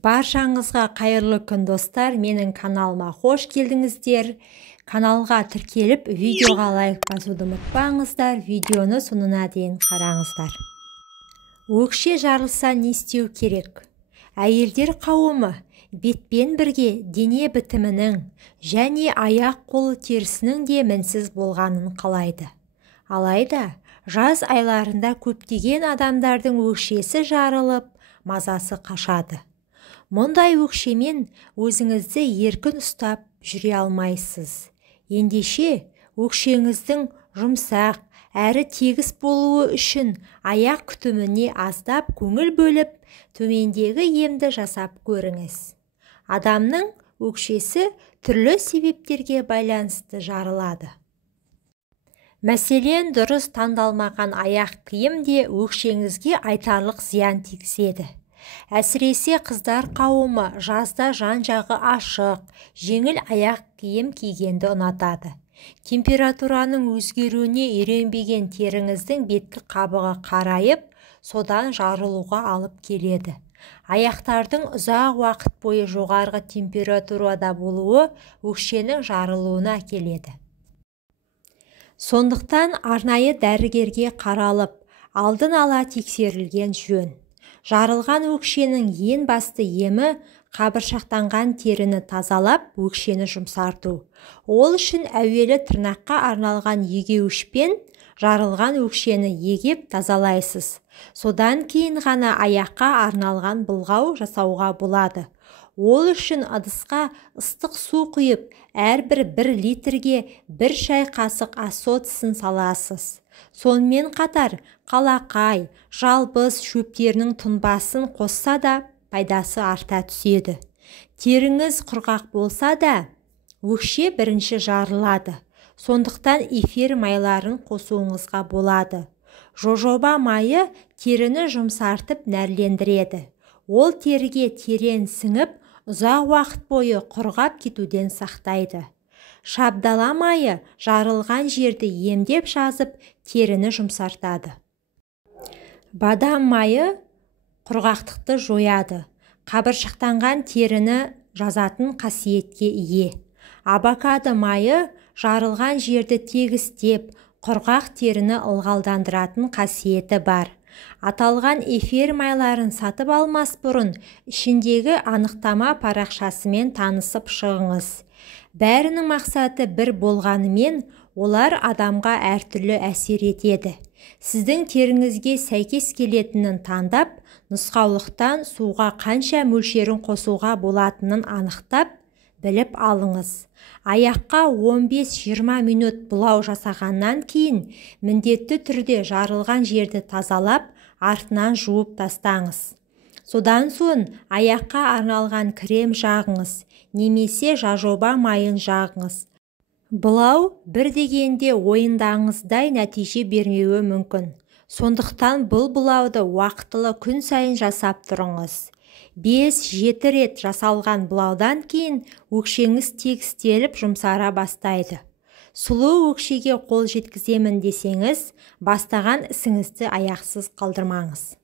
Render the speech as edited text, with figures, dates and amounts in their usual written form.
Баршаңызға қайырлы күн достар, менің каналыма қош келдіңіздер. Каналға тіркеліп, видеоға лайк басуды ұмытпаңыздар, видеоны соңына дейін қараңыздар. Өкше жарылса не істеу керек? Әйелдер қауымы бетпен бірге дене бітімінің және аяқ-қол терісінің де мінсіз болғанын қалайды. Алайда, жаз айларында көптеген адамдардың өкшесі жарылып, мазасы қашады. Мұндай өкшемен өзіңізді еркін ұстап жүре алмайсыз. Ендеше, өкшеңіздің жұмсақ әрі тегіс болуы үшін аяқ күтіміне аздап көңіл бөліп, төмендегі емді жасап көріңіз. Адамның өкшесі түрлі себептерге байланысты жарылады. Мәселен, дұрыс таңдалмаған аяқ киім де өкшеңізге айтарлық зиян тигізеді. Әсіресе қыздар қауымы жазда жан-жағы ашық, жеңіл аяқ киім кигенді ұнатады. Температураның өзгеруіне үйренбеген теріңіздің беткі қабығы қарайып, содан жарылуға алып келеді. Аяқтардың ұзақ уақыт бойы жоғарғы температурада болуы өкшенің жарылуына әкеледі. Сондықтан арнайы дәрігерге қаралып, алдын ала тексерілген жөн. Жарылған өкшенің ең басты емі қабыршақтанған теріні тазалап, өкшені жұмсарту. Ол үшін әуелі тырнаққа арналған егеуішпен жарылған өкшені егеп тазалайсыз. Содан кейін ғана аяққа арналған былғау жасауға болады. Ол үшін ыдысқа ыстық су құйып, әрбір 1 литрге 1 шай қасық асот-сын саласыз. Сонымен қатар қалақай, жалбыз шөптерінің тұнбасын қосса да пайдасы арта түседі. Теріңіз құрғақ болса да, өкше бірінші жарылады. Сондықтан эфир майларын қосуыңызға болады. Жожоба майы теріні жұмсартып нәрлендіреді. Ол теріге терең сіңіп, ұзақ уақыт бойы құрғап кетуден сақтайды. Шабдала майы жарылған жерді емдеп жазып, теріні жұмсартады. Бадам майы құрғақтықты жояды. Қабыршақтанған теріні жазатын қасиетке ие. Авокадо майы жарылған жерді тегістеп, құрғақ теріні ылғалдандыратын қасиеті бар. Аталған эфир майларын сатып алмас бұрын, ішіндегі анықтама парақшасымен танысып шығыңыз. Бәрінің мақсаты бір болғанымен, олар адамға әртүрлі әсер етеді. Сіздің теріңізге сәйкес келетінін таңдап, нұсқаулықтан суға қанша мөлшерін қосуға болатынын анықтап, біліп алыңыз. Аяққа 15-20 минут бұлау жасағаннан кейін, міндетті түрде жарылған жерді тазалап, артынан жуып тастаңыз. Содан соң аяққа арналған крем жағыңыз, немесе жажоба майын жағыңыз. Бұлау бір дегенде ойындағыңыздай нәтиже бермеуі мүмкін. Сондықтан бұл бұлауды уақытылы күн сайын жасап тұрыңыз. 5-7 рет жасалған бұлаудан кейін өкшеңіз тегістеліп жұмсара бастайды. Сұлу өкшеге қол жеткіземін десеңіз, бастаған ісіңізді аяқсыз қалдырмаңыз.